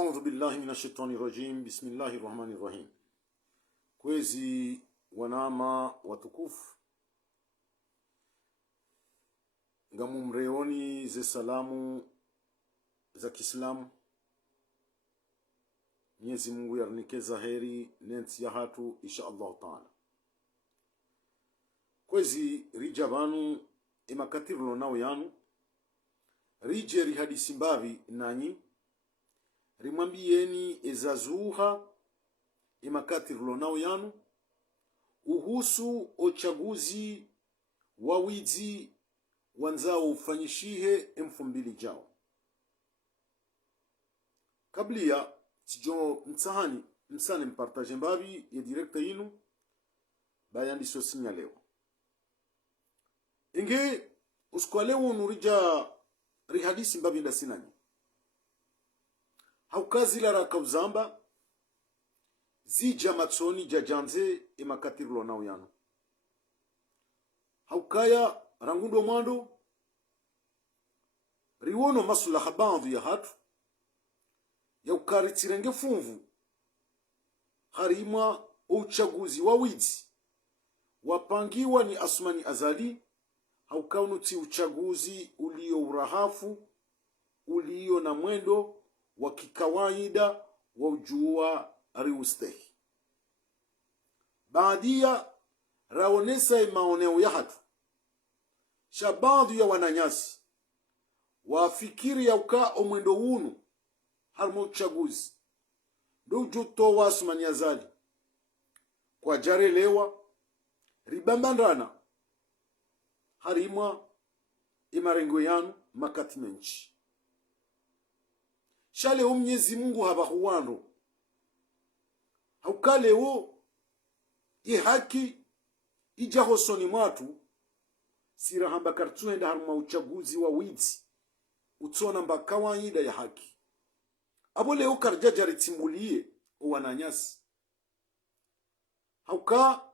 A'udhu billahi minashaitanir rajim. Bismillahir rahmanir rahim. Kwezi wanama watukufu ngamu mreoni ze salamu za Kiislamu. Mwenyezi Mungu yarnikeza heri nensi ya hatu insha Allah taala. Kwezi rijabanu imakatirlo nao yanu rijeri hadisi mbavi nanyi rimwambieni ezazuha imakatirlo nao yanu uhusu uchaguzi wawizi wanzao ufanyishihe M2000 jao. Kablia tijo msahani msane mpartaje mbavi ya direkta yinu bayandi so sinyaleo inge uskwaleo nurija rihadisi mbavi nda sinani haukazi lara kauzamba zija matsoni jajanze imakatirlo nao yanu haukaya rangundo mwando riwono masulaha bandu ya hatu ya ukaritirenge funvu harima uchaguzi wawizi wapangiwa ni Asmani Azali haukaunuti uchaguzi ulio urahafu ulio na mwendo wa kikawaida wa ujua riustehi baadia raonesa maoneo ya hatu shabadhu ya wananyasi wafikiri ya uka omwendo unu harimo uchaguzi ndo ujuto wa Asmani Azali kwa jarelewa ribambandana harimwa imarengo yanu makati menchi shale Mwenyezi Mungu habahuwando haukalewo ihaki ijahosoni mwatu sirahamba kartuenda haruma uchaguzi wa wizi utsona mba kawaida ya haki abo leo karjajari timbulie wananyasi hauka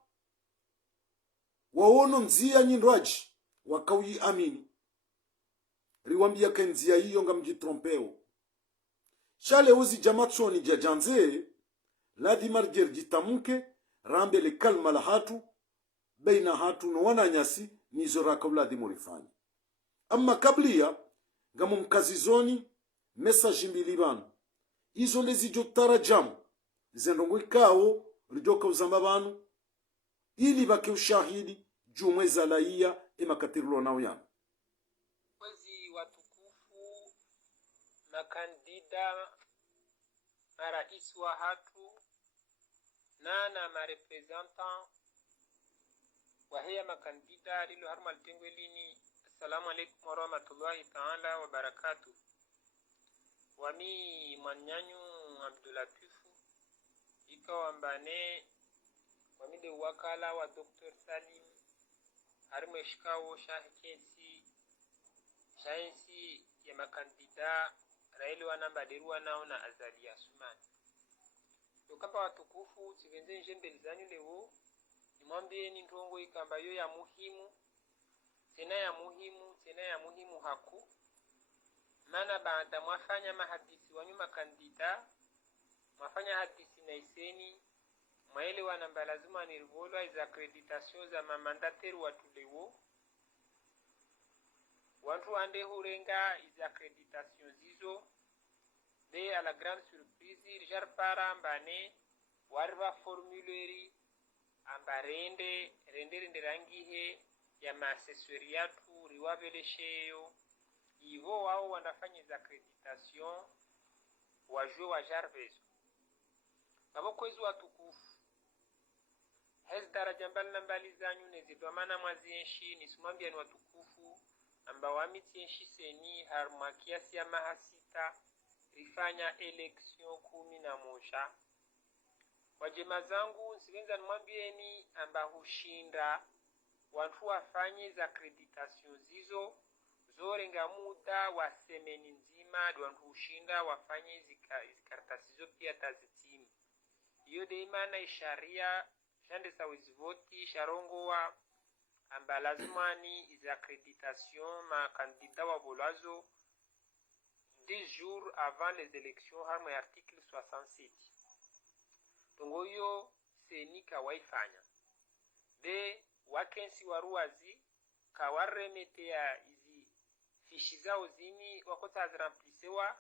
waono nzia nyindwaji wakawi amini riwambia kenzia hiyo nga mjitrompeo shale uzi jamatsoni jajanze ladi marjer jitamuke rambe le kalma la hatu baina hatu no wananyasi nizo rakawladi murifani amma kablia ngamu mkazizoni message mbilibanu izo lezi jotara jamu zendongo ikao rijoka uzamba banu ili bake ushahidi jumweza laia imakatirlo nao yana wezi watukufu makandida marais wa hatu na marepresentant wahia makandida lilo harma altengwelini. Assalamu alaikum warahmatullahi ta'ala wa barakatuh. Wami mwanyanyu Abdulatifu ikawa mbane wami de wakala wa Dr. Salim harma shikawo shahensi ya makandida raili wanambadiruwa nao na Azali Asumani. Yokamba watukufu tivenze njembeli zanyu lewo nimwambie ni ntongo ikamba yo ya muhimu tena ya muhimu haku mana baada mwafanya mahadisi wanyu makandida mwafanya hadisi na iseni mwaelewa namba lazima nirvolwa iza accreditation za mamandateri watulewo wantu ande hurenga iza accreditation zizo de a la grande surprise rijar para mbane warva formulaire ambarende rende rangihe ya maasesoriatu riwavelesheyo ivo wao wanafanya za accreditation wajue wa jarvezo babo kwezi watukufu hez daraja mbali zanyu nezidwamana mwazienshi nisumambia ni watukufu amba wamitienshi seni haruma kiasi ya mahasita rifanya election 11 wajema zangu nsigenza nimwambieni amba hushinda watu wafanye za accreditation zizo zorenga muda wa semeni nzima watu hushinda wafanye zikaratasi zo pia tazitimu iyo de imana isharia shande sawizi voti sharongo wa amba lazima ni za accreditation ma kandida wa bolazo 10 jours avant les élections harmo ya article 67 tongoyo seni kawaifanya be wakensi waruwazi kawaremetea izi fishi zao zini wakota ziramplisewa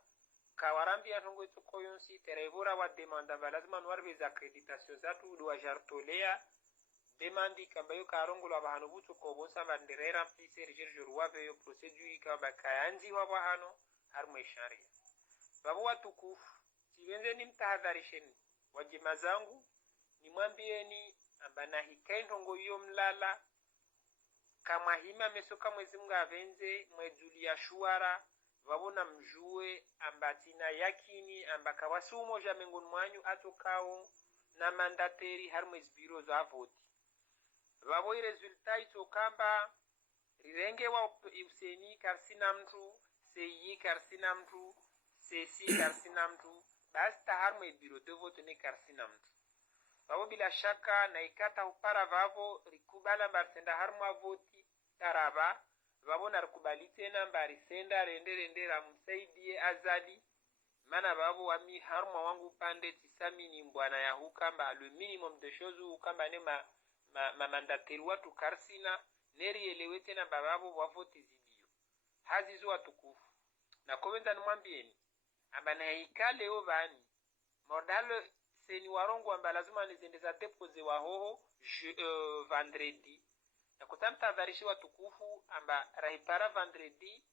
kawarambia tongo itoko yonsi terevora wa demanda lazima nwarbe za accreditation zatu do jartolea demandi kambayo karongo la bahano buto ko bonsa bandere remplise recherche ruwabe yo procedure kamba kayanzi wa bahano harmo sharia babu watukufu siwenze ni mtahadharisheni wajima zangu nimwambieni ambana hikaindongo yo mlala kama hima mesoka mwezi Mungu avenze mwejulia shuara wabona mjue ambatina yakini ambaka wasumo jamengoni mwanyu atokao na mandateri har mwezi biro za voti wabo resulta itokamba rirenge wa useni karsina mtu seyi karsina mtu sesi karsina mtu basta har mwezi biro de vote ne karsina mtu wabo bila shaka na ikata upara vavo rikubala barsenda har mwa voti taraba babona rikubali tena mbari senda rende ramsaidie azali mana babo wami harma wangu pande tisamini mbwana ya hukamba le minimum de choses hukamba ne mandateri watu karsina neri elewe tena bababo wavoti zidio hazizo watukufu na komenda nimwambieni amba na ikale ovani modalo seni warongo amba lazima nizendeza depose wa hoho vendredi na kutamta dharishi watukufu amba rahipara vendredi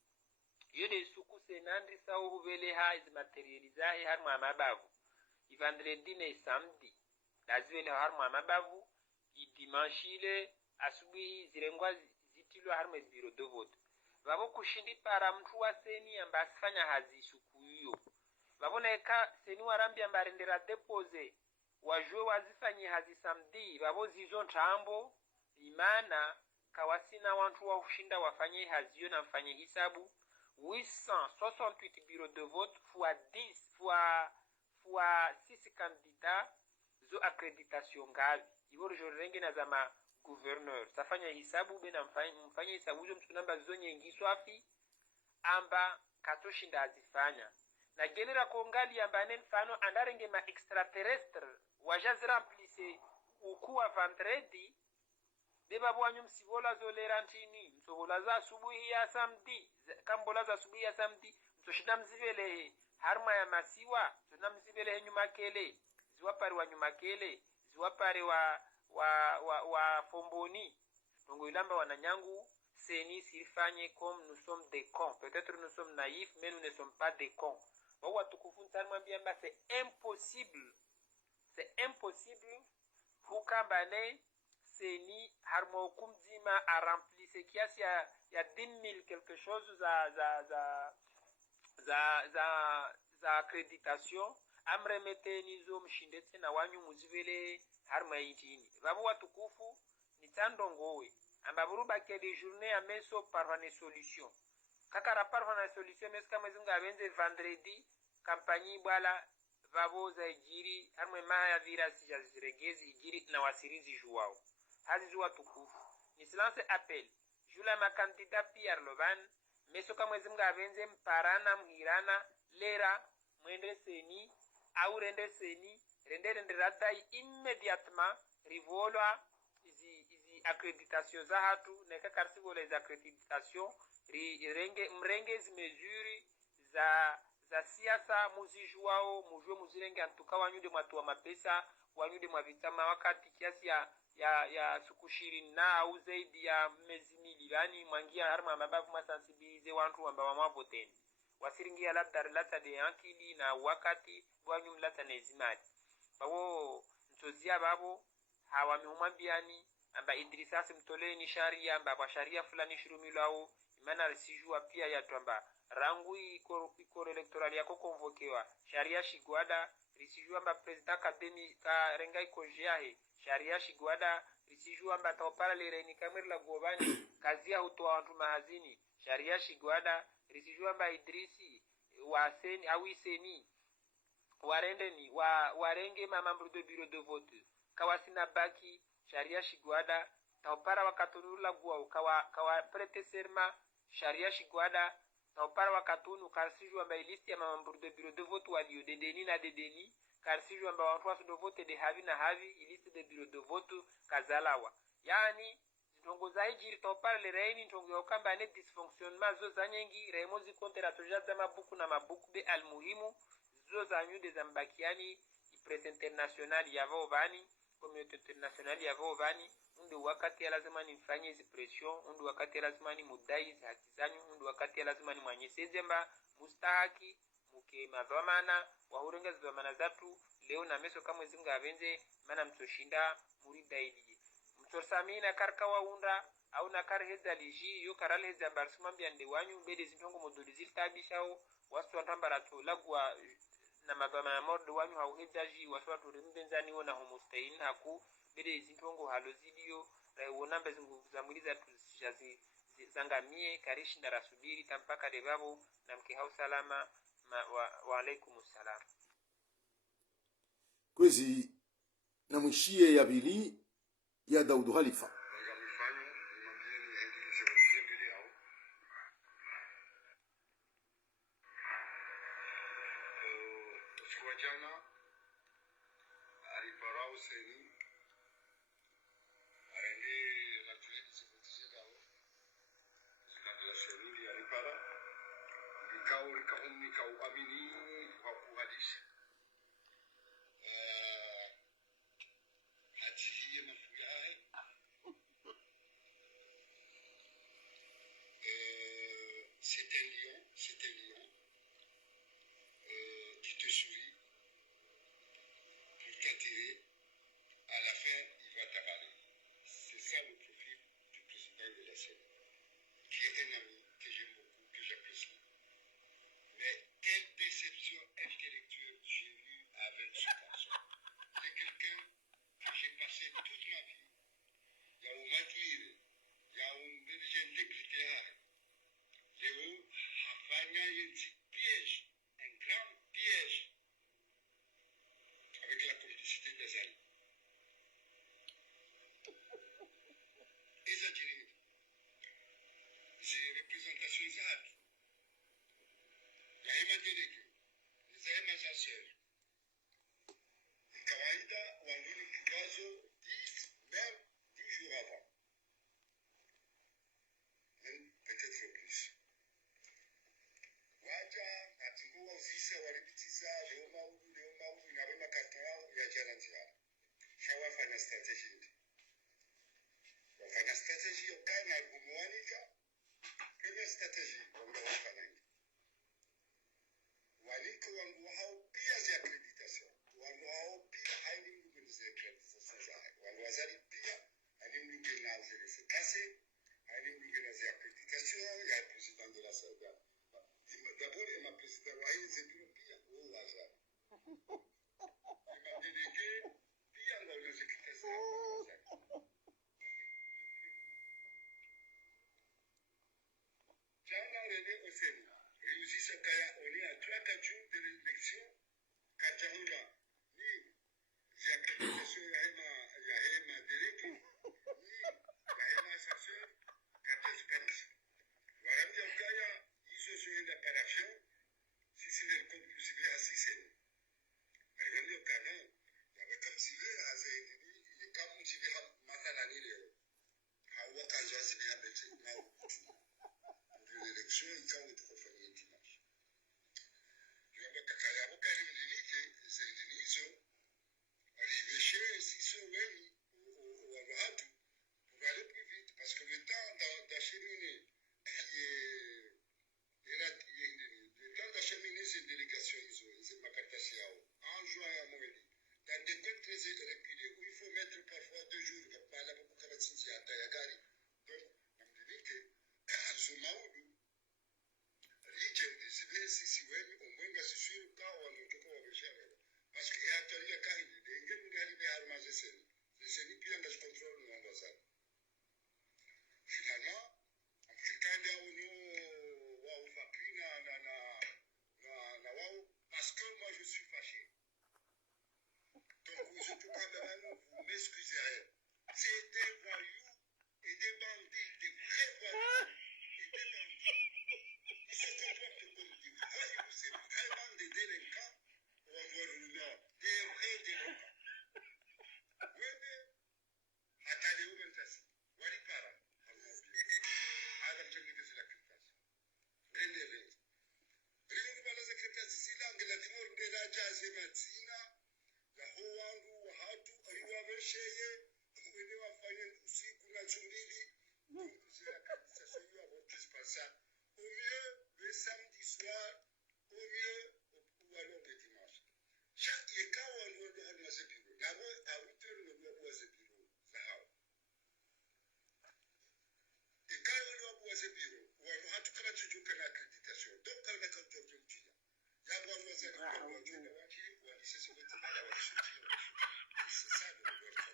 yode suku senandri sao huvele ha iz materializahe har mabavu i vendredi ne samedi lazivele har mabavu i dimanche asubuhi zirengwa zitilo har mezbiro de vote babo kushindi para mtu wa seni amba asifanya hazi suku hiyo babo na eka seni warambi amba rendera depose wajue wazifanyi hazi samedi babo zizo ntambo imana kawasina wantu wa ushinda wafanye hazio na mfanye hisabu 868 bureaux de vote fois 10 fois 6 candidats zo accreditation ngavi iboro jorenge na zama gouverneur safanya hisabu bena mfanye hisabu zo mtunamba zo nyengiswa afi amba katoshinda azifanya na genera kongali amba nen fano andarenge ma extraterrestre wajazira amplise ukuwa vendredi beba bwanyu msibola zolera ntini msobola za asubuhi ya samedi kambola za asubuhi ya samedi msoshinda mzivele harma ya masiwa msoshinda mzivele nyuma kele ziwapari wa nyuma kele ziwapari wa fomboni tongo ilamba wananyangu seni sifanye comme nous sommes des cons peut-être nous sommes naïfs mais nous ne sommes pas des cons wawa tukufu ntanwa mbiamba c'est impossible hukambane seni harmo kumzima a remplisse kiasi ya 10,000 quelque chose za accreditation amremete nizo mshindete na wanyu muzivele harma itini babu watukufu nitandongowe ambaburuba ke de journée ameso parvane solution kakara parvane solution meska mwezinga benze vendredi kampanye bwala babo za ijiri harma maya virasi ya ziregezi ijiri na wasirizi juwao hazizo watukufu ni silence appel jula makandida Pierre Loban mesoka mwezi mga benze mparana mhirana lera mwende seni au rende seni rende ratai immédiatement rivolwa izi accreditation za hatu neka karsivo les accreditation mrenge zi mesure za siasa muzijuao mujue muzirenge antuka wanyude mwatu wa mapesa wanyude mwa vitama wakati kiasi ya suku 20 na au zaidi ya mezi mililani mwangia harma mabavu masensibilize wantu wamba wamavoteni wasiringia labda lata de ankili na wakati wanyu mlata nezimari bawo ntozia babo hawa mihumambiani amba Idrisasi mtoleni sharia amba kwa sharia fulani shirumilao imana risijua pia yatwamba rangu ikoro electoral yako konvokewa sharia shigwada risijua amba president kademi ka renga ikojeahe sharia shigwada risijua amba taopala lireni kameri la gobani kazia hutoa wantu mahazini sharia shigwada risijua amba Idrisi waseni awiseni warendeni warenge mamambru de bureau de vote kawasina baki sharia shigwada taopara wakatonurula guwa kawa prete serma sharia shigwada taupara wakatunu karsiju amba listi ya mamamburu de bureau de vote walio dedeni na dedeni karsiju amba wantu wasu de vote de havi na havi listi de bureau de vote kazalawa yani ntongo za hijiri taupara le reini ntongo ya ukamba ane dysfonctionnement zo za nyengi reimo zikontera tojaza mabuku na mabuku be almuhimu zo za nyude za mbakiani presse internationale yavo vani communauté internationale yavo vani unde wakati lazima nifanye hizi pression unde wakati lazima ni mudai hizi haki zanyu unde wakati lazima ni mwanyeseze mba mustahaki muke madhamana wahurenga zidhamana zatu leo na meso kama zinga avenze mana mtoshinda muridaidi mtosamina karka waunda au na karheza liji yo karale heza barsumambia nde wanyu bede zitongo moduli ziltabishao wasu watambara to lagwa na madhamana mordo wanyu hauhezaji wasu watu rimbenzani wona homostein haku bede zintongo halozidio wonamba zingu za mwili za tuzijazi zangamie karishi na rasubiri tampaka devabo na mke hau salama wa alaikum salam kwezi na mwishie ya bili ya Daudu Khalifa jana aliparao seni arende la tuedi se dao la seni alipara likao amini kwa kuhadisha hajiye mafuyae c'était un lion qui te sourit pour t'attirer, à la fin, il va t'avaler. C'est ça le profil du président de la Seine, qui est un ami que j'aime beaucoup, que j'apprécie. Mais quelle déception intellectuelle j'ai eue avec ce garçon. C'est quelqu'un que j'ai passé toute ma vie. Il y a un mature, il y a une belle intégrité. Léo, Hafania, il y a un petit piège, un grand piège. Avec la complicité des ailes. Exagéré. J'ai représentation ZAD. Il y a un délégué. Les ailes agents. Kawaida, wangini kikazo 10, même 10 jours avant. Même peut-être plus. Waja, atinguwa uzisa, waribitiza, leo maudu, inawema karton ya jana njiara. Shawafanya strategy ndi. Wafanya strategy yokana kumuwanika. Premier strategy, wafanya ndi. Waliko wangu hao pia zi accreditation. Wangu hao pia haini mlugeni zi accreditation zae. Wangu wazari pia haini mlugeni na zi efekase. Haini mlugeni na zi accreditation. Ya president de la Saudi. D'abord, il m'a présidé à Wahid, c'est plus pire. Oh, là, ça. Il m'a délégué, pire dans le secrétaire. J'en ai aidé au Sénat. Réussi ce cas, on est à 3-4 jours de l'élection. Kajaoula, ni l'accréditation, il y a ma délégué, ni ma assesseur, Kajaoula. Voilà, bien, Kaya. Ils ont apparition, si c'est le compte plus civil à Sicile. Alors, il y avait comme civil à Zédini, il y a comme civil à Matanani, à Wakaja civil à Belgique, pour l'élection, il y a eu trop fait dimanche. Il y avait Kakaya, Wakaja Zédini, Zédini, ils sont arrivés chez Sissoueni, au Avahatu, pour aller plus vite, parce que le temps d'acheminer, le temps d'acheminer ces délégations, ils ont en juin à Moëli, dans des coins très reculés, où il faut mettre parfois 2 jours, donc, on a beaucoup de choses à Tayagari. Donc, on me dit que, à Zumaoudou, l'idée de se dire si au moins, c'est sûr, quand on est tout au Béchamel. Parce qu'il y a un temps, il y a carré, des gens qui arrivent à armager les séries, puis on a ce contrôle, nous, on va ça. Finalement, Africain, parce que moi je suis fâché. Donc vous êtes quand vous m'excuserez. C'est des voyous et des bandits, des vrais voyous et des bandits. Ils se jaze mazina ya wangu wa hatu aliwavesheye wene wafanye usiku na chumbili kuzira kabisa sio avant tout passer au mieux le samedi soir au mieux ou alors le dimanche chaque écart on doit dans ce bureau d'abord à 8 heures on doit voir ce bureau sahau et quand on doit voir ce bureau on a tout comme tu dis que l'accréditation donc on a quand tu dis ya bon moi c'est le bureau tu ne vois qui ou c'est ce que tu as là c'est ça le bureau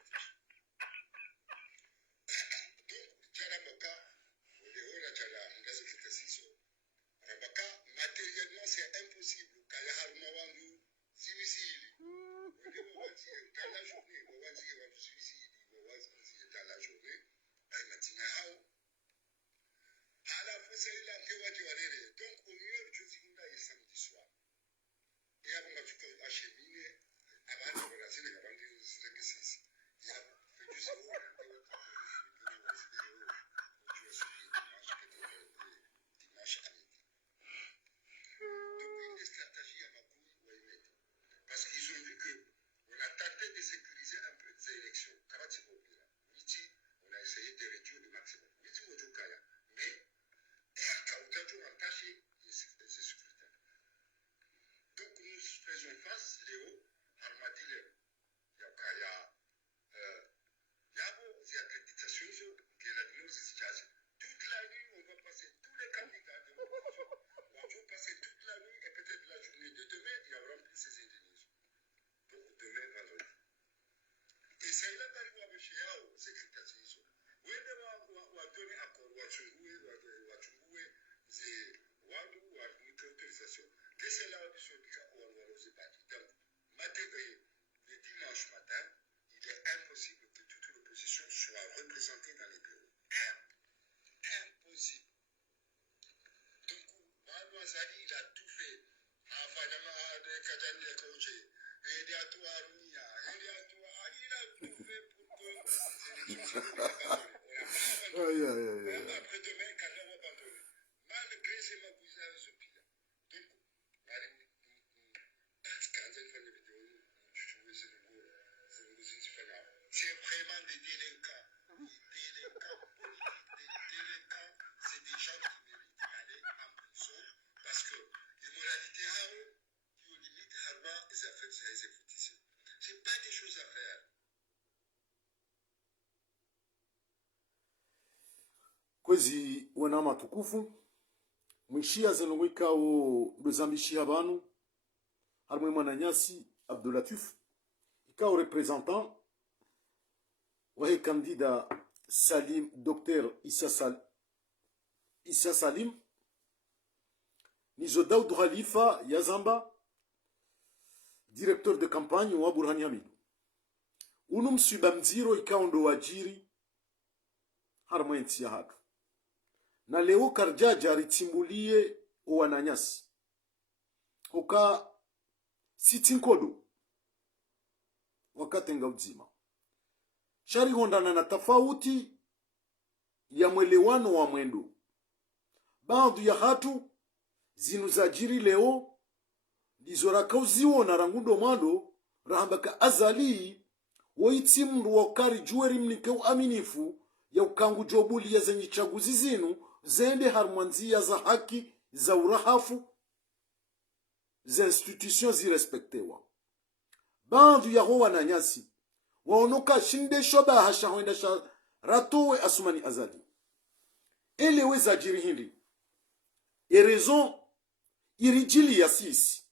matériellement c'est impossible car ya haruma wangu zimisili ndio wazi dans la journée wazi wa zimisili wazi dans la journée matina hao ala fose ila ngewaje walele donc au mieux je dis là il samedi soir et avant que tu acheminer avant de la série avant de c'est que c'est il y a fait du savoir parce qu'ils ont vu qu'on a tenté de sécuriser un peu ces élections. On a essayé de réduire le maximum. Mais quand on a entaché les scrutins. Donc nous faisons face, Léo, Armadillo, Yakaya, Yabo, des accréditations que la nous est toute la nuit, on va passer tous les candidats de l'opposition. On va passer toute la nuit et peut-être la journée de demain, il y a rempli ces indemnisations. Donc demain, vendredi. Et c'est là qu'on va voir chez Yao, c'est créditation. Oui, on va donner encore, on va chunguer, c'est Wadu, on va une autorisation. Que c'est là où ils sont déjà, on va les épargner. Donc, le dimanche matin, il est impossible que toute l'opposition soit représentée dans les bureaux. Impossible. Donc, Manou Azali, il a tout fait. Afadama de Kajani de Koche, il a tout Arunia, il a tout fait pour que les élections soient abandonnées. Après demain, quand on va abandonner. Malgré ces mabouzages, ce pire. Donc, quand j'ai fait des vidéos, je trouvais c'est vraiment des délinquants. Des délinquants politiques, des délinquants, c'est des gens qui méritent d'aller en prison parce que les moralités à eux, qui ont limite à les affaires de les exécutions. Ce n'est pas des choses à faire. Kwezi wana matukufu mwishia zeloweka o dozambishia banu harmwe mwananyasi Abdoulatif ikao representant wahe kandida Salim Dr Issa Salim nizo Daoud Khalifa Yazamba directeur de campagne wa Burhani Hamid unu msiba mziro ikao ndo wajiri harmwe ntia hatu na leo karjaja ritimbulie wananyasi oka sitinkodo wakatenga uzima shari hondana na tofauti ya mwelewano wa mwendo baadhi ya hatu zinuzajiri leo lizorakauziwo na rangundo mwando rahambaka azali woitimru wakari juweri mnike uaminifu ya ukangu jobuli ya zenye chaguzi zinu zende harmwanzia za haki za urahafu za institution zirespektewa bandu ya hoa na nyasi waonoka shinde shoba hasha hoenda sha ratowe Asumani Azali elewe za jiri hindi e raison irijili ya sisi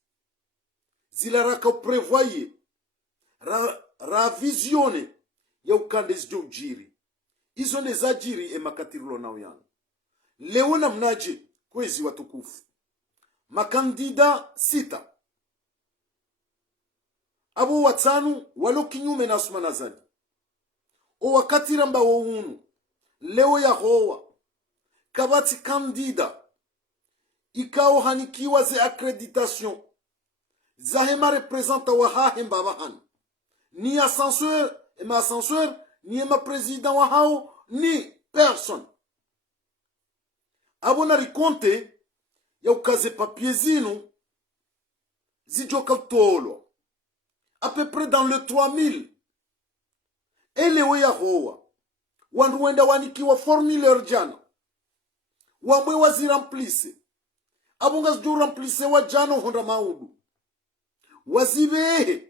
zilaraka prevoye ra visione ya ukandezi jo jiri izo ne za jiri e makatirulo na uyana leo na mnaje kwezi watukufu makandida 6 abo watanu walo kinyume na Asumani Azali o wakati ramba wo unu leo ya hoa kabati kandida ikao hanikiwa ze accreditation zahema representa wa hahemba bahan ni ascenseur et ma ascenseur ni ma président wa hao ni personne abona rikonte ya ukaze papier zinu zijoka tolo à peu près dans le 3000 elewe ya hoa wandu wenda wanikiwa formulaire jana wamwe waziramplise abunga zijo ramplise wa jana honda maudu wazibehe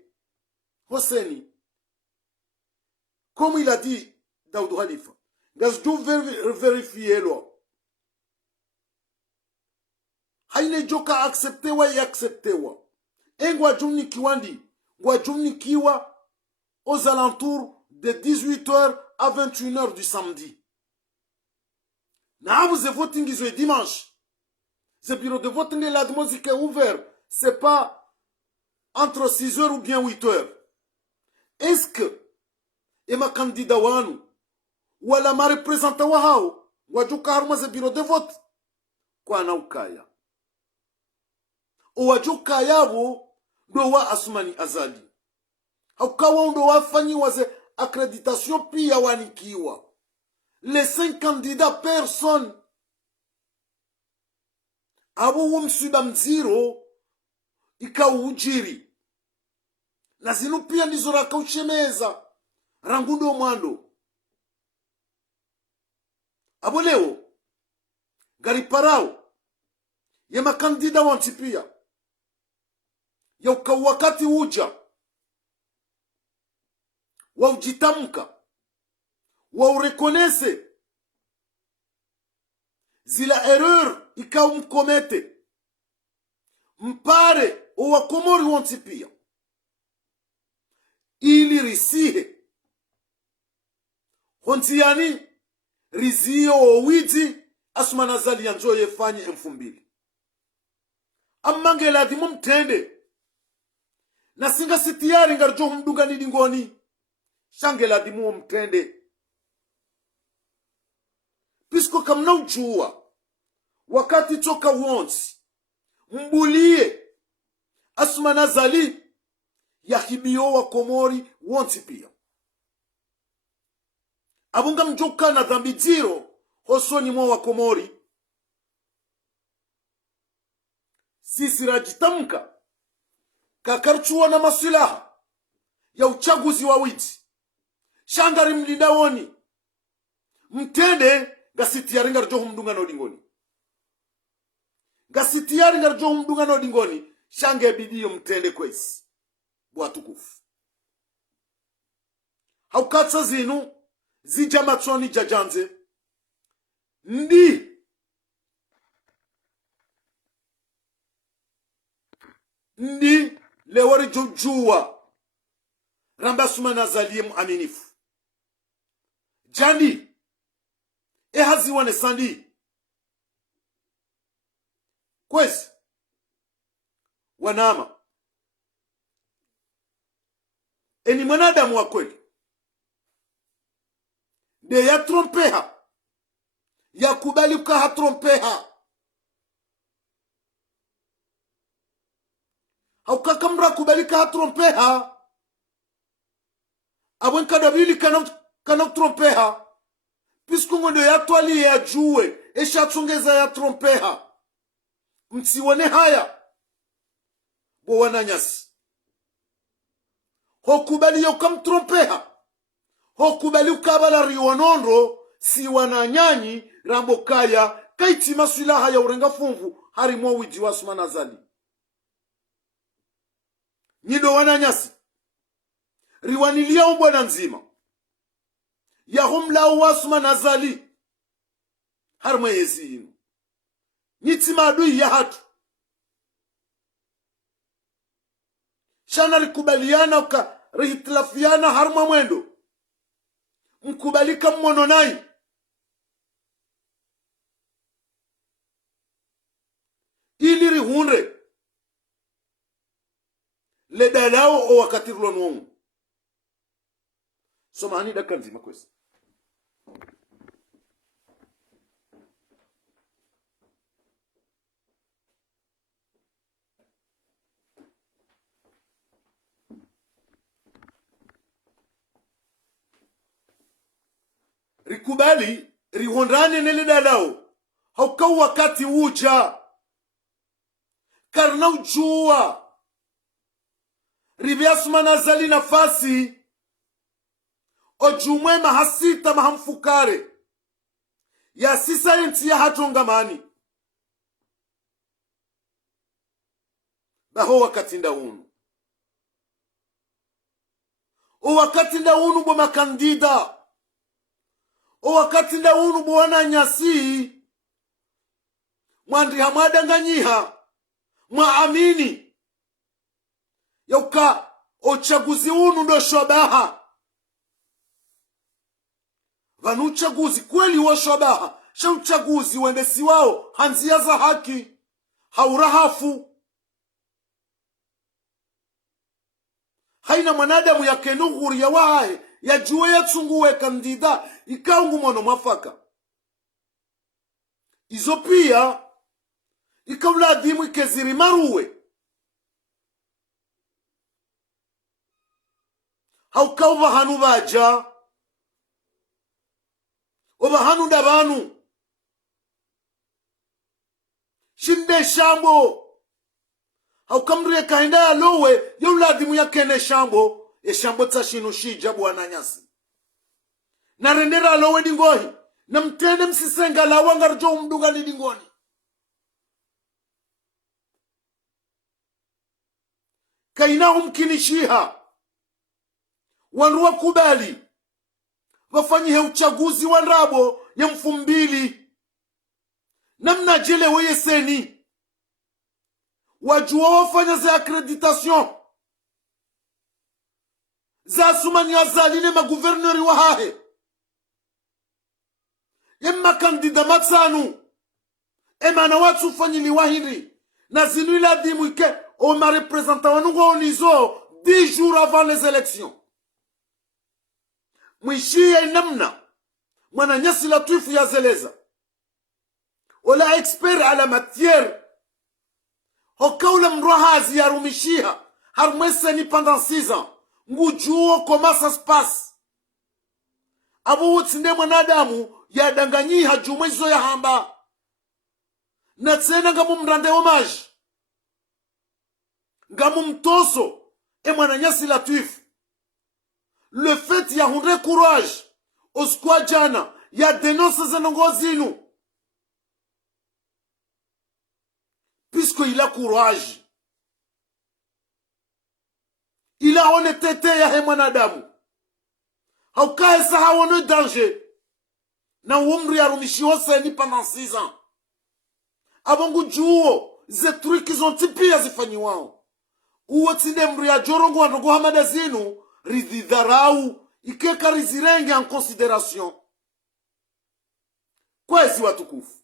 Hosseini comme il a dit Daoud Khalifa gazjo vérifier lo haine joka acceptewa ya acceptewa engwa jumni kiwandi wa jumni kiwa aux alentours de 18h à 21h du samedi. Na vous voting is dimanche. Ce bureau de vote la musique est ouvert. C'est pas entre 6h ou bien 8h. Est-ce que et ma candidat wanu wala ma représentant wa hao wajuka harma ce bureau de vote kwa na ukaya. O wajuka yabo ndo wa Asumani Azali. Haukawa ndo wafanyi waze accréditation pia wanikiwa. Les 5 candidats personne. Abo wumsuda mziro ika ujiri. Na zinu pia ndizo raka uchemeza. Rangundo mwando. Abo leo gari parao ya makandida wantipia. Ya wakati uja wa ujitamka wa urekonese zila erreur ika mkomete mpare o wakomori wantipia ili risihe hontiani rizio o witi Asumani Azali yanjo yefanye 2000 amangela dimu mtende na singa sitiyari ngarjo mduga nidingoni shangela dimu mtende pisko kamna ujua wakati toka wonsi mbulie Asumani Azali ya hibio wa komori wonsi pia abunga mjoka na dhambi ziro hosoni mwa wa komori sisi rajitamka kakarchua na masilaha ya uchaguzi wa witi shangari mlidawoni mtende gasitiyari ngarjo humdunga no dingoni gasitiyari ngarjo humdunga no dingoni shange bidiyo mtende kwesi bwatukufu haukatsa zinu zijamatsoni jajanze ndi lewari jujua ramba Asumani Azali muaminifu jani hazi wane sandi kwezi wanama eni mwanadamu wa kweli de ya trompeha ya kubali ukaha trompeha haukakamra kubalika hatrompeha abwen kadabili kana trompeha pisku ngondo ya twali ya juwe esha tsongeza ya trompeha msiwane haya bo wananyasi hokubali ya ukamtrompeha hokubali ukabala riwanondo si wananyanyi rambo kaya kaiti masuilaha ya urenga funvu harimo wiji wa Asumani Azali nido wananyasi riwanilia ubwana nzima ya humla wa Asumani Azali harma yezinu nitima adui ya hatu shana rikubaliana uka rihitlafiana harma mwendo mkubalika mmono nai ili rihunre le dalao o wakati rulonongu somani dakanzima kwesi rikubali rihondane nele dalao haukau wakati uja karna ujua ribiasumana azali nafasi ojumwe mahasita mahamfukare ya sisayensi ya hatongamani baho wakati ndaunu o wakati ndaunu bo makandida o wakati ndaunu bo wananyasi mwandri hamwadanganyiha mwaamini yauka uchaguzi unu ndo shobaha vanu uchaguzi kweli wa shobaha sha uchaguzi wendesi wao hanzia za haki haurahafu haina mwanadamu yake nughuri ya wahe ya juwe ya tsunguwe kandida ikaungu mono mwafaka izo pia ikaula adimu ikeziri maruwe hauka ubahanu baja ubahanu ndabanu shinde shambo hauka mriye kahinda ya lowe yaula adimu ya kene shambo ya shambo tashinu shija buwana nyasi na rendera lowe dingohi na mtende msisenga la wangarjo umdunga ni dingoni kaina umkinishiha wanruwa kubali wafanyihe uchaguzi wa rabo ya mfumbili namna jele weye seni wajua wafanya za accreditation za sumani azaline maguverneri wa hahe yemma kandida matsanu emana watu fanyili wahiri na zinu ila dimu ike o ma representant wanungo onizo 10 jours avant les élections mwishie namna mwana nyasi latifu ya zeleza wala expert ala matière hokaula mrohazi ya rumishiha harmeseni pendant 6 ans ngujuo comment ça se passe abu utsinde mwanadamu ya danganyiha jumwezo ya hamba na tsena ngamu mrande homaji ngamu mtoso mwana nyasi latifu le fait ya hundre courage oskwa jana ya dénonce zenongozinu puisque il a courage il a honnêteté ya he mwanadamu haukae saha wone danger na umri ya rumishi hoseni pendant 6 ans abongu juo ze trucs ont tipi ya zifanyiwao uwo tinde mri ya jorongo wandogo hamada zinu ridhidharau ikeka rizirenge en considération kwezi watukufu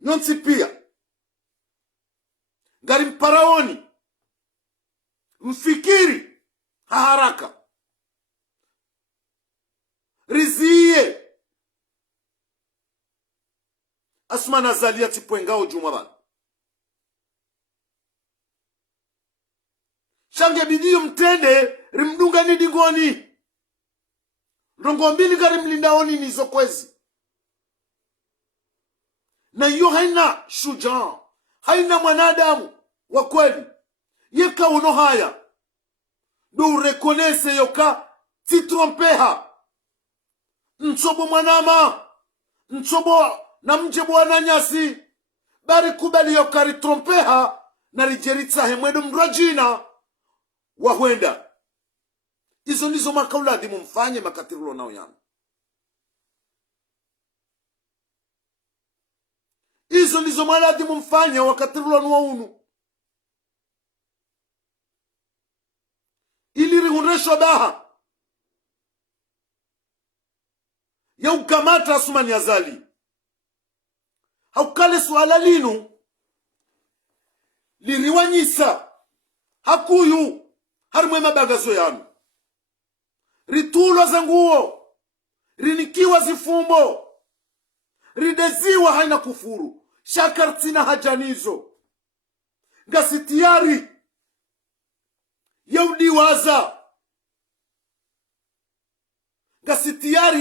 nyonsi pia ngari mparaoni mfikiri haharaka riziye asmana zalia tipwengao jumabana shange bidiyo mtende rimdunga ni dingoni rongo mbili gari mlindaoni nizo kwezi na hiyo haina shujaa haina mwanadamu wa kweli yeka uno haya do reconnaisse yoka titrompeha nsobo mwanama nsobo na mje bwana nyasi bari kubali yoka ritrompeha na rijeritsa hemwedo mrajina wahwenda izo ndizo makauladi mumfanye makatirulo nao yana izo ndizo maladi mumfanye wakatirulo nao unu ili rihunresho daha ya ukamata asumani azali haukale suala linu liriwanyisa hakuyu harimwe mabagazo yanu ritulwa zanguo rinikiwa zifumbo rideziwa haina kufuru shakartina hajanizo ngasitiari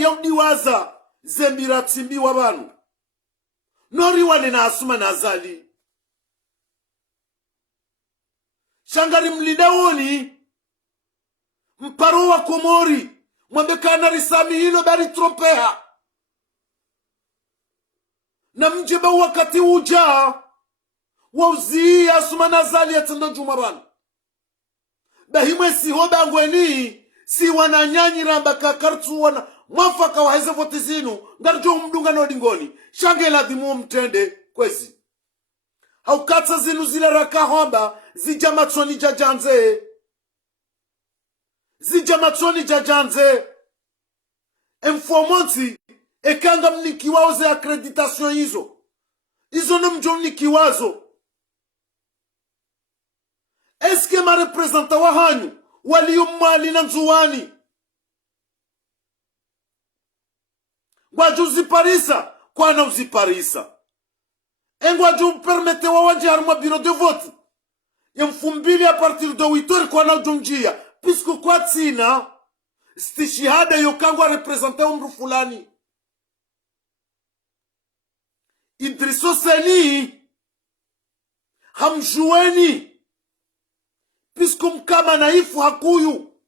yaudiwaza zembiratimbi wabanu nori wane na asuma nazali shangari mlidawoni mparo wa Komori mwambekana risami hilo bari trompeha na mjiba wakati uja wauzi Asumani Azali atendo jumabana bahimwe siho bangweni si wananyanyi ramba kakartu wana mwafaka wa heze voti zinu ngarjo mdunga no dingoni shangela dimu mtende kwezi haukatsa zinu zile raka homba zijamatsoni jajanze informanti ekanga mnikiwao ze accreditation hizo no mjo mnikiwazo eske ma representa wa hanyu waliumali na nzuwani ngwaju uziparisa kwana uziparisa engwaju permete wa waji harma bureau de vote yamfumbili a partir de 8h kwana ujumjia puisque kwa tsina stishihada yokangwa represente umru fulani Idrisso Seni hamjueni puisque mkama naifu hakuyu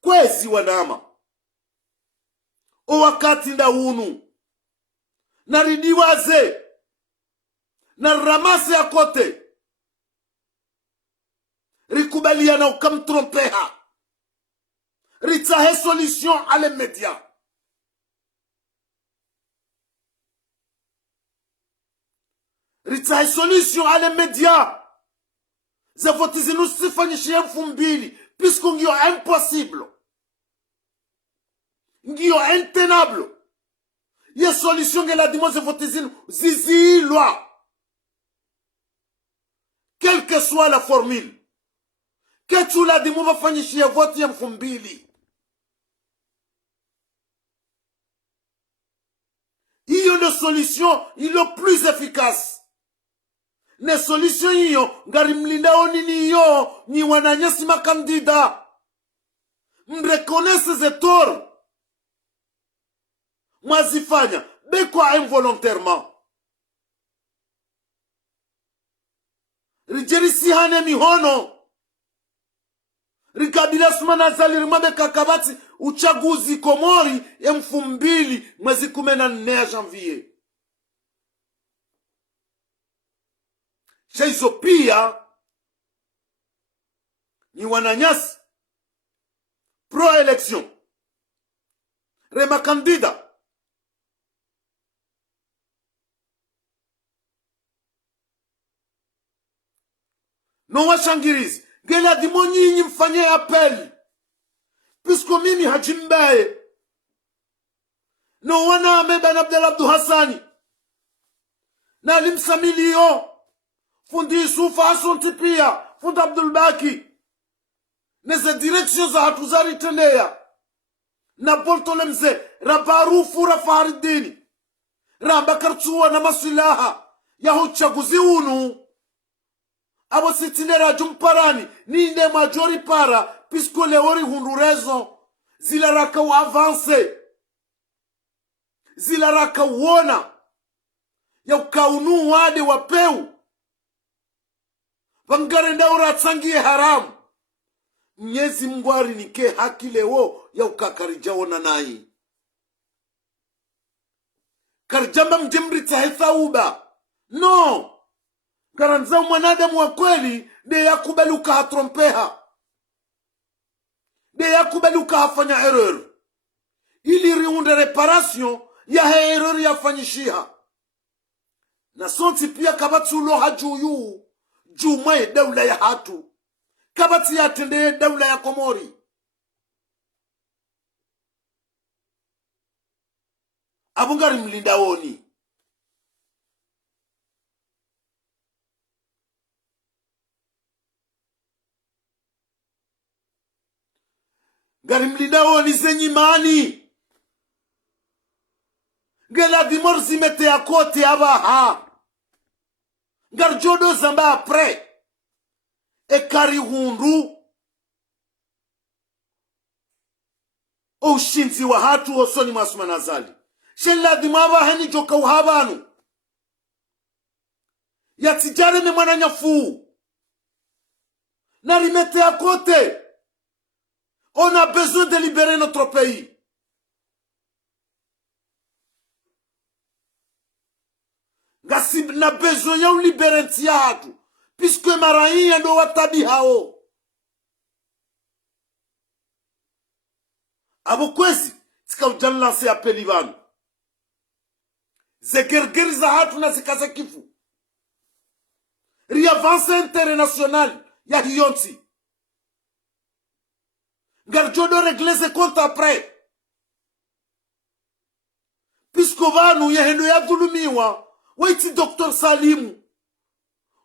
kwezi wanama o wakati ndaunu naridiwaze na ramase ya kote rikubaliana ukamtrompeha ritsahe solution ale media ritsahe solution ale media za voti zinu sifanyishie mfumbili puisque ngio impossible ngio intenable ye solution ngela dimose voti zinu zizilwa quelle que soit la formule que la dimu vafanyishie voti ya mfumbili iyo ndo solution ilo plus efficace ne solution hiyo ngari mlindaoni niyo ni wananyasi makandida mrekonese ze tor mwazifanya bekwa involontairement rijerisi hane mihono rikabila Asumani Azali rimambe kakabati uchaguzi Komori ya 2014 janvier shaizo pia ni wananyasi pro election rema kandida no washangirizi ngela dimo nyinyi mfanye appel puisque mimi hajimbaye no wana ameba na Abdel Abdou Hassani na limsamilio fundi Yusufa Asonti pia fundi Abdul Baki neze direction za hatuzari tendea na Boltole mze rabarufu Rafaharidini Rambakartua na masilaha ya uchaguzi unu abo sitinera jumparani ninde majori para puisque leori hundu raison zila raka wa avance zila raka uona ya ukaunu wade wapeu Bangare ndaura tsangie haramu Mnyezi Mngwari nike haki lewo ya ukakarijaona nai Karjamba mjimri tahithauba no Garanza mwanadamu wa kweli de yakubaluka hatrompeha de yakubaluka hafanya erreur ili riunde reparation ya erreur yafanyishiha na sonti pia kabatsulo hajuyu jumwe daula ya hatu kabati yatende daula ya Komori abungari mlindaoni ngari mlindaoni zenyimani ngela dimorzi mete ya kote abaha ngar jodo zamba apres ekari hundu ushinzi wa hatu osoni mwa Asumani Azali shela dimaba heni joka uhabanu ya tijare me mwana nyafu na rimete à côté. On a besoin de libérer notre pays. Ngasi na besoin ya libérer ntiatu puisque marai ndo watabi hao. Abo kwezi tika ujanlanse apeli vanu. Zegergeri za hatu na zikaza kifu. Riavance international ya hiyonti. Garjodo régler ses comptes après. Puisque vanu yehendo ya dhulumiwa. Waiti Dr. Salimu.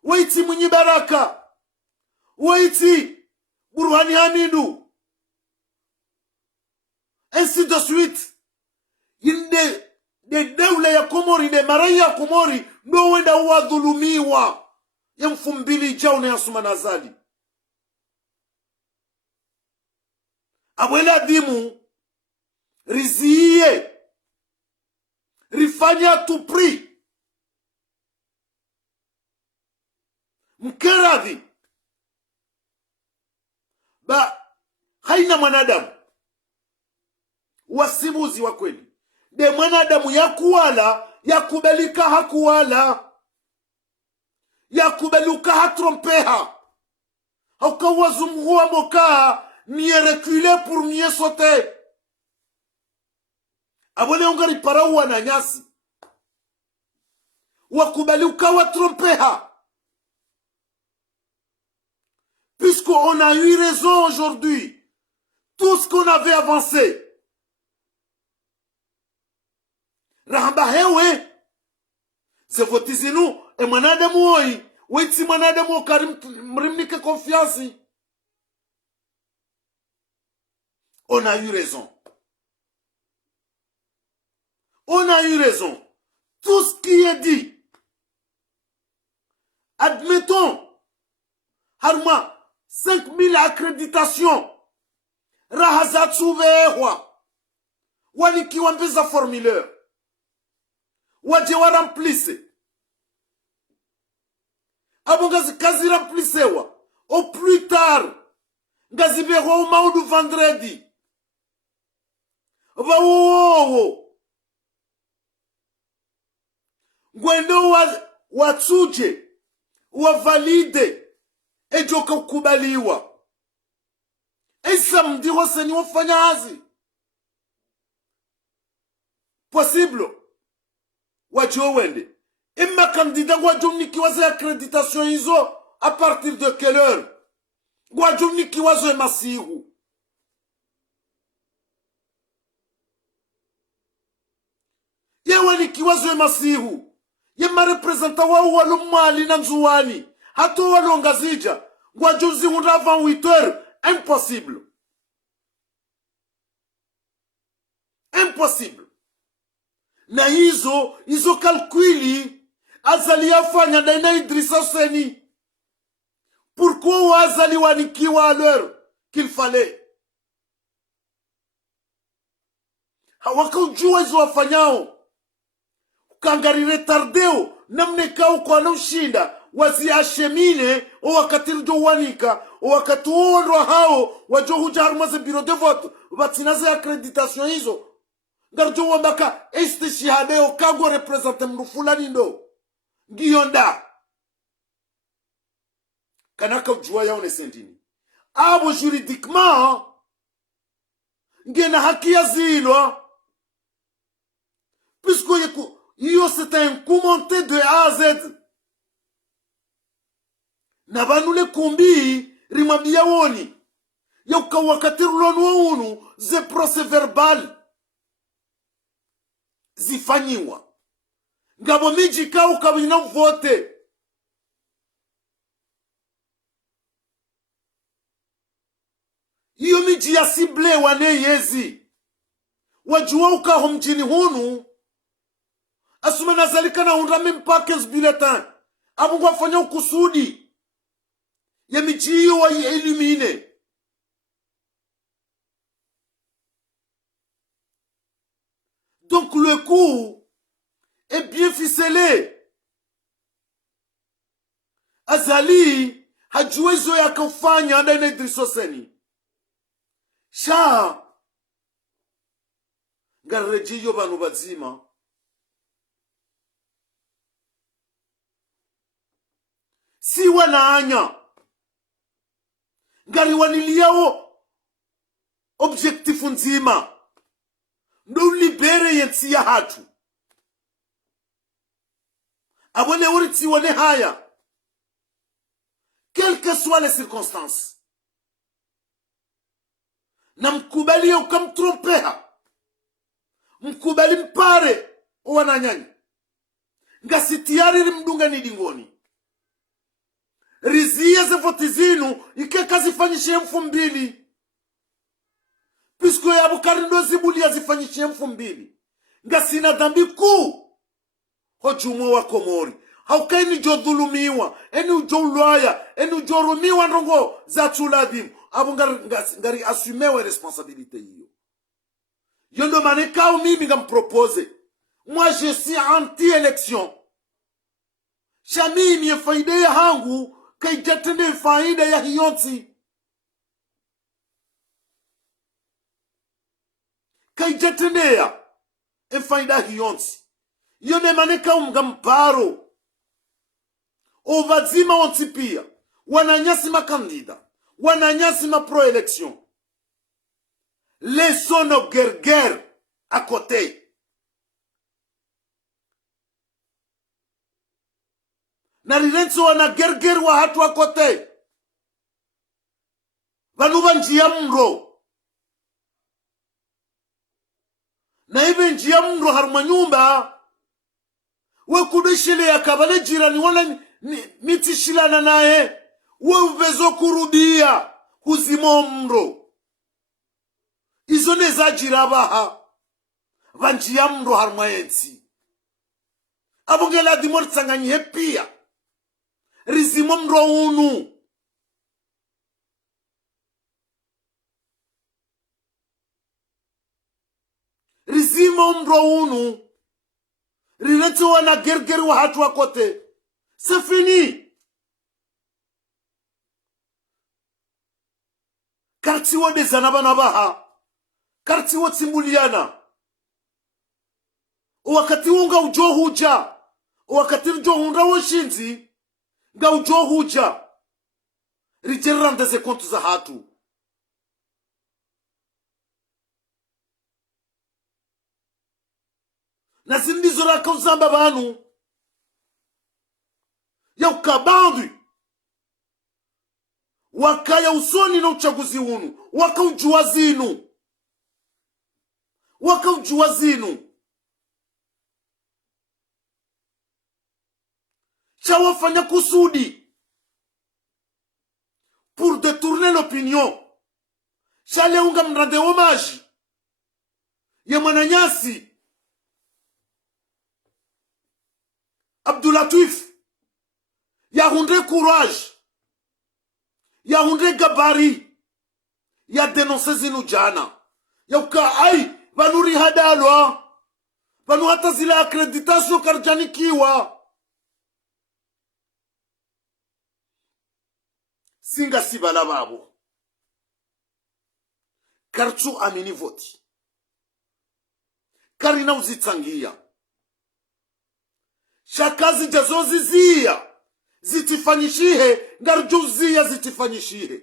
Waiti Mwinyi Baraka. Waiti Burhani Hamidu. Ainsi de suite. Inde de dawla ya Komori, de marai ya Komori, ndo wenda uwa dhulumiwa. Ya mfumbili jaune ya Sumanazali. Abwela dimu riziye rifanya tout prix mkeradhi ba haina mwanadamu wasimuzi wa kweli de mwanadamu ya kuwala ya kubelika hakuwala ya kubeluka hatrompeha haukawazumhuwa mokaa mieux reculer pour mieux sauter. Abone ongari parawa na nyasi. Wakubali ukawa trompeha. Puisqu'on a eu raison aujourd'hui. Tout ce qu'on avait avancé. Rahamba hewe. Zevotizinu. E manadamu oi. Weti manadamu okarim mrimnike confiance. On a eu raison. On a eu raison. Tout ce qui est dit. Admettons. Harma. 5000 accréditations. Rahazatsu vewa. Waliki wambeza formulaire. Waje wa remplisse. Abongazi kazi remplissez-wa. Au plus tard. Ngazi bewa au maudu vendredi. Wawowo. Ngwendo watsuje. Wavalide. Ejoka ukubaliwa. Esa mdiwa seni wafanya hazi. Possible. Wajo wende. Ima kandida wajumniki waze accréditation hizo. À partir de quelle heure? Wajumniki waze masihu. Yewe kiwazo masihu. Yema representa wao walumali na nzuwani. Hato walongazija. Wajuzi hunda avant 8 heures. Impossible. Impossible. Na hizo kalkuli azali yafanya na Idrissa Seni. Pourquoi azali wanikiwa à l'heure qu'il fallait? Hawakujua hizo wafanyao. Kangari retardeo namne kao kwa lushinda wazi ashemine o wakati rjo wanika o wakati uondwa hao wajo hujarmaze bureau de vote batinaze accréditation hizo ngarjo wambaka este shihade o kago represente mrufulani ndo ngiyonda kanaka ujua yao nesendini abo juridiquement ngena haki ya zilo puisque Yo c'est un commenté de A à Z. Nabanule kumbi rimabia woni. Yauka wakatiru lonu unu ze procès verbal. Zifanyiwa. Ngabo miji kao kabina vote. Iyo miji ya sible wane yezi. Wajua uka homjini hunu. Asuma nazalika na undame mpakes bulletin. Abu wafanya ukusudi. Ya mijiyo wa elimine. Donc le coup est bien ficelé. azali hajuwezo yakafanya anda ina Idriso Seni sha ngarejiyo banu bazima si wanaanya ngari waniliao objektifu nzima ndo libere yensi ya hatu abone uriti wane haya quelles que soient les circonstances na mkubali ukamtrompeha mkubali mpare wananyanya ngasitiari mdunga ni dingoni rizie ze voti zinu ikeka zifanyishe mfu mbili pisko ya Bukari ndo zibulia zifanyishe mfu mbili ngasina dhambi kuu hojumo wa Komori haukaini jo dhulumiwa eni ujo ulwaya eni ujo rumiwa ndongo za chuladhimu abu ngari asumewe responsabilite hiyo yondo manekao mimi ngampropose moi je suis anti-élection shamimi ya faida ya hangu kaijatende faida ya hiyonti kaijatendea faida hiyonti yone manekao ngamparo ovazima ontipia wananyasi makandida wananyasi ma pro-élection laissons nos guerres à côté na rilenso wana gerger wa hatu wa kote vanuva njia mro na hivi njia mro haruma nyumba we kudishile ya kabale jirani wana mitishilana nae we uvezo kurudia huzimo mro izo neza jirabaha vanjia mro haruma yensi abongela dimor tsanganyi hepia rizimo mro unu rizimo mro unu rileto wana gerger wa hatu wa kote c'est fini karti wo dezana bana baha karti wo tsimbuliana wakati unga ujo huja wakati ujo hunda wo shinzi nga ujo huja rijerande ze kontu za hatu na zindizo la kauzamba banu ya ukabandwi wakaya usoni na uchaguzi unu wakaujua zinu chawafanya kusudi pour détourner l'opinion chale unga mrande hommage ya mwananyasi Abdoulatif ya hundre courage ya hundre gabari ya denonse zinu jana ya uka ai vanuri hadalwa vanu hata zile accreditation karjanikiwa singa sibala babo karchu amini voti karina uzitsangia shakazi jazozi zia zitifanyishihe ngarjuzia zitifanyishihe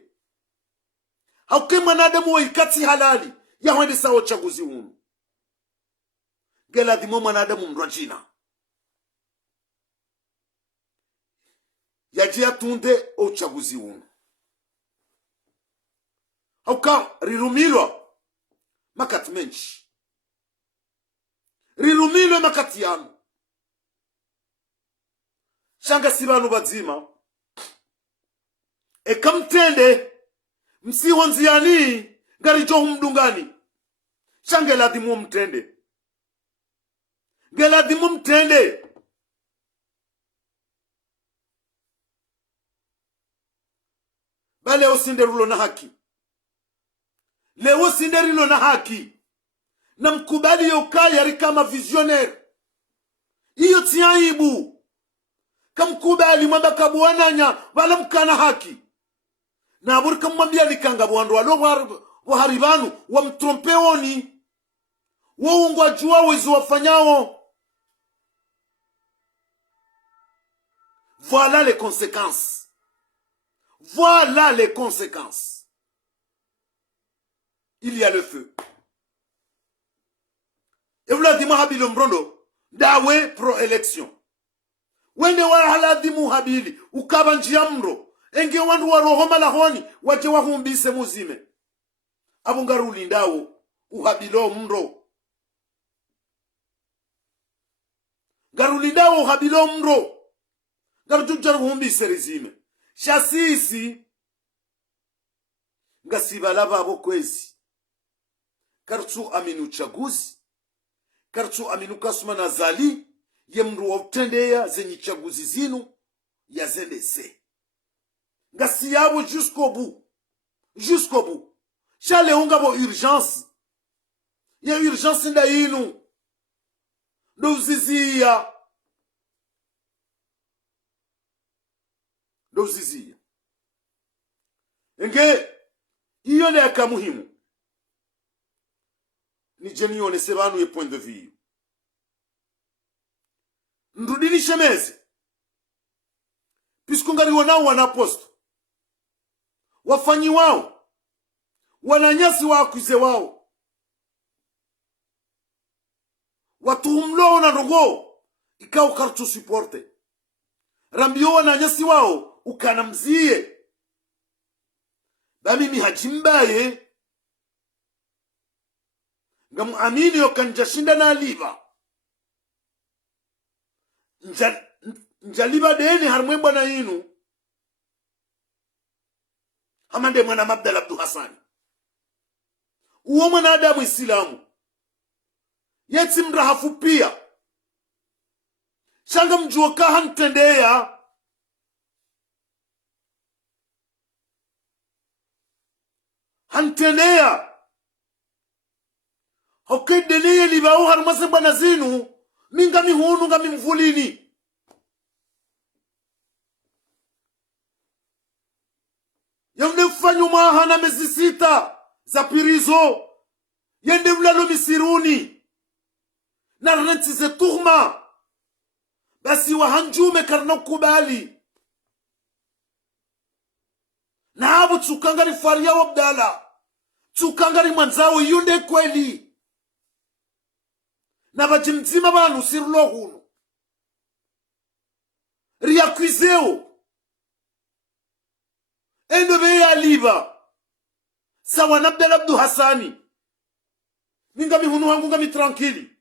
hauke mwanadamu wa ikati halali ya wende sawa uchaguzi unu gela dhimo mwanadamu mrajina yajia tunde uchaguzi unu hauka rirumilwa makati menshi rirumilwe makati yanu shanga sibanu bazima ekamtende msiho nziani ngarijo humdungani shange ladhimu mtende ngeladhimu mtende bale usinderulo na haki leo sinderilo na haki na mkubali yokaya kama visionaire iyo tiaibu kamkubali mwamba kabuananya wala mkana haki na abur kamwambia nikanga bwandu walo waharibanu wamtrompeoni waungwa jua wezi wafanyao. Voilà les conséquences. Voilà les conséquences. Il y a le feu. Et vous l'avez dit, Mahabili Mbrondo, dawe pro-élection. Wende wahala di muhabili, ukabanji amro, enge wandu warohoma lahoni, waje wahumbise muzime. Abungaruli ndawo, uhabilo mro. Garuli ndawo uhabilo mro. Garujujar humbise rezime. Shasisi, ngasivala babo kwezi. Kartu aminu chaguzi. Kartu aminu kasuma na zali. Yemru wautendea zenye chaguzi zinu. Ya zendese. Ngasiyabo jusqu'au bout. Jusqu'au bout. Chale unga bo urgence. Ya urgence nda inu. Dozizia. Dozizia. Enge. Iyo neka muhimu. Ni jeni one sebanu ye point de vue. Nrudini shemeze. Piskungari wanao wanaposto. Wafanyi wao. Wananyasi wakuze wao. Watuhumlo na rogo. Ikao kartu supporte. Rambio wananyasi wao. Ukanamzie. Bamimi hajimbaye. Ngamu amini yokanjashinda na aliva. Njaliba deni harmwemba na inu. Hamande mwana Mabdala Abdu Hassani. Uwo mwana Adamu Isilamu. Yeti mrahafu pia. Shanga mjuoka hantendea. Hantendea. Hokedele libao harumase bwana zinu. Minga mihunu nga mimvulini. Yende mfanyu maha na mezi 6 za pirizo. Yende mlalo misiruni. Na renti ze tuhma. Basi wahanjume karna kubali. Na habu tsukangari faria wabdala. Tsukangari manzao yunde kweli. Na bajimzima banu sirulo hunu. Riakwizeo. Endebe ya liba. Sawa na Abdala Abdu Hassani. Minga mihunu wangu nga mitranquili.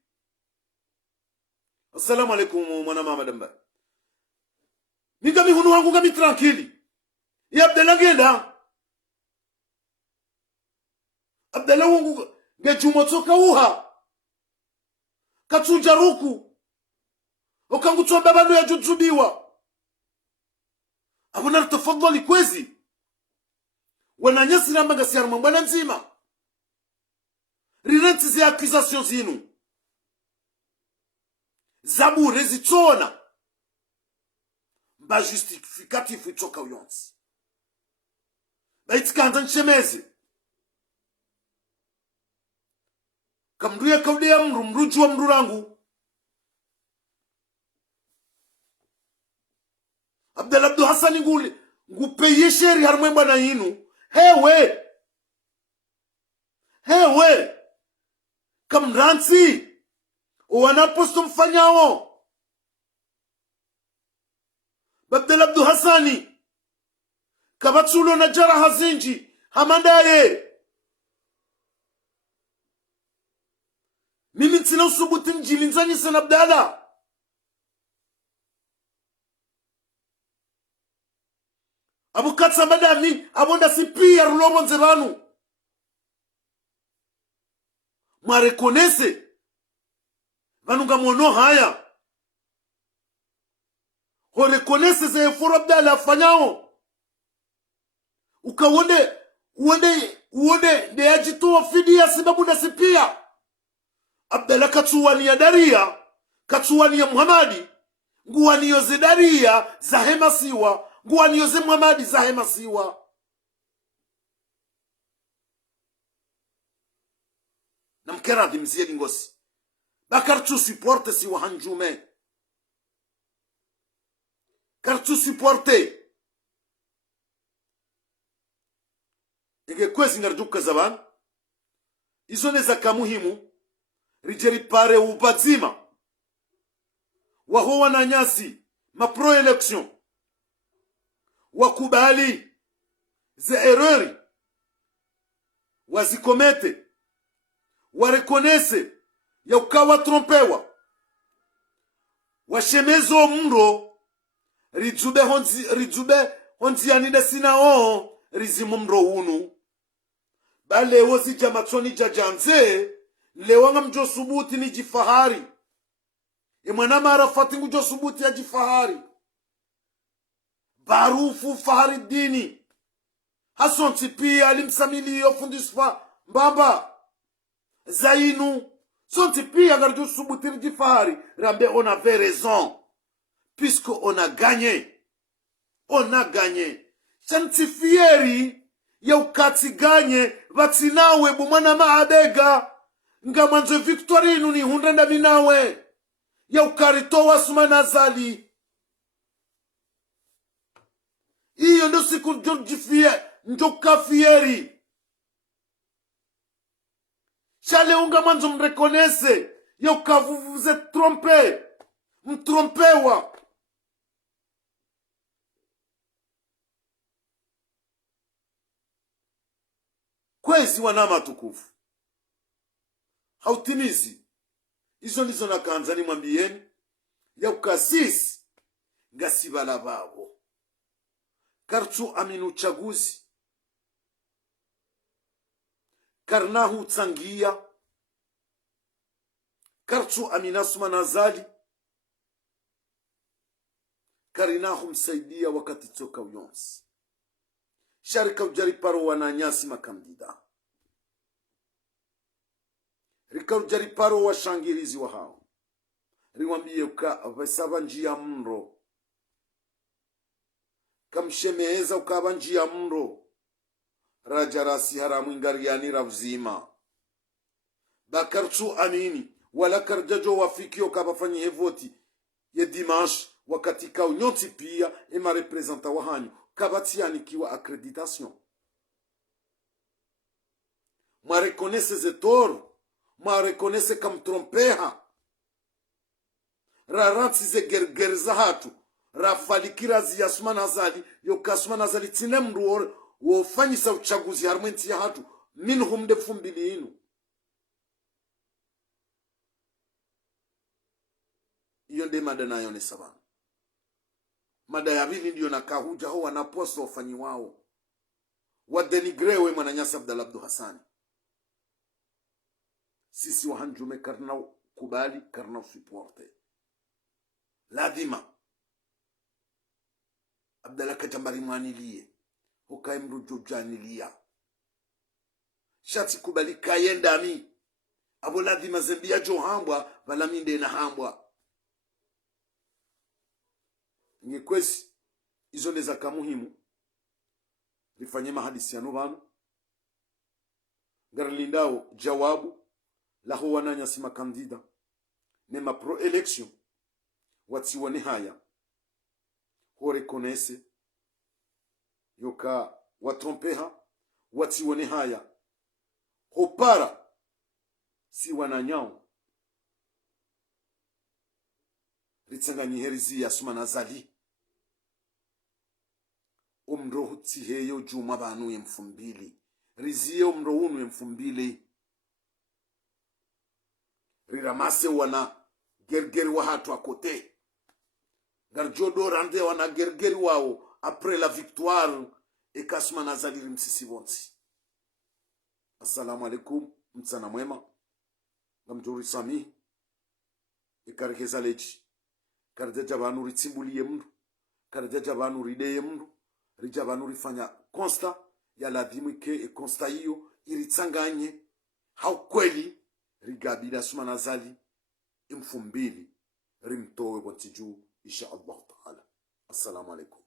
Assalamu alaikum mwana mama damba. Minga mihunu wangu nga mitranquili. Ya Abdala ngenda. Abdala wangu ngejumotoka uha. Katunja ruku. Okangutua babano ya jujubiwa. Abuna tafadhali kwezi. Wananyasi na mbanga siya rumambana nzima. Rirenti zi accusation zinu. Zabure zitona. Mba justificatifu itoka uyonzi. Ba itikanda nchemeze. Kamruye kaudea mrujuwa mrurangu. Abdala Abdu Hassani nguli. Ngupeye sheri harumemba na inu. Hewe. Hewe. Kamransi. Wanaposto mfanyao. Abdala Abdu Hassani. Kabatsulo na jara hazinji. Hamandaye. Mimi ntina usubuti njilinzanyi sana Abdala. Abu katsa madami. Abonda si pia rulobo nzeranu. Mwarekonese. Vanunga mwono haya. Ho rekonese ze efuru Abdala afanyao. Uka uonde de ajitoa fidia sababu na si pia. Abdala katuwani ya Daria. Katuwani ya Muhammadi. nguwanioze daria zahema siwa, nguwanioze Muhammadi zahema siwa. Na mkeradhi mzie lingosi bakartu supporte siwa hanjume kartu supporte ege kwezi ngarduka zaban izo neza kamuhimu rijeri pare ubazima waho wananyasi mapro election wakubali ze errori wazikomete warekonese ya ukawa trompewa washemezo mro rijube honzi yanide sina o rizimu mro unu bale wozi jamatsoni jajanze lewanga mjo subuti ni jifahari imwana marafati ngujo subuti ya jifahari barufu fahari dini hasonti pia alimsamili yofundiswa mbamba zainu sonti pia garjo subuti jifahari rambe on avait raison puisque on a gagné chanti fieri ya ukati ganye vatinawe bumwana maabega nga mwanzo victory inu ni hundenda minawe ya ukaritowa sumana zali iyo ndo siku ndo kafieri chale unga mwanzo mrekonese ya ukavuvuze mtrompewa kwezi wanama tukufu hautimizi izo ndizo nakanza ni mwambieni ya ukasisi ngasibala babo kartu aminu uchaguzi karnahu tsangia kartu aminasuma nazali karinahu msaidia wakati toka uyonsi sharika ujariparo wananyasi makandida rika ujariparo wa shangirizi wa hao riwambie ukavesaba njia mro kamshemeeza ukaba njia mro rajarasi haramu ingariani ravzima bakarchu amini wala karjajo wafikio kabafanye hevoti ye dimanche wakati ka unyoti pia ema representa wahanyu kabatiani kiwa accreditation ma reconnaisse zetor ma reconnaisse kam trompeha raratsi ze gergerza hatu rafalikira ziyasumana zali yokasumana zali tinemru wofanyisa uchaguzi harmenti ya hatu minhum de fumbili inu iyo nde mada nayo ni sabana mada ya vili ndiyo nakahuja ho wanaposta wafanyi wao wadenigrewe mwananyasa Abdallah Abdu Hassani sisi wahanjume karna kubali karna supporte ladima Abdallah Kajambari mwanilie hukai mrujo janilia shati kubali kayendami abo ladima zembia jo hambwa valaminde na hambwa nyekwesi izo leza kamuhimu rifanye mahadisi ya nubanu garlindao jawabu laho wananya sima kandida nema pro election watiwane haya ho reconnaisse yoka watrompeha watiwane haya ho para si wananyao ritsanganyi herizi ya suma nazali umro hutiheyo juma banu yemfumbili riziye umro unu yemfumbili riramase wana gergeri wa hatu akote garjodo rande wana gergeri wao après la victoire ekasuma nazali rimsisi bonsi. Assalamu alaikum mtsana mwema ngamjuri sami ikarikeza lechi karjaja banu ritsimbuliye mndu karjaja banu rideye mndu rija banu rifanya consta ya ladhimu ke e consta hiyo iritsanganye haukweli rigabida suma nazali imfumbili rimtowe bontiju insha Allah taala. Assalamu alaikum.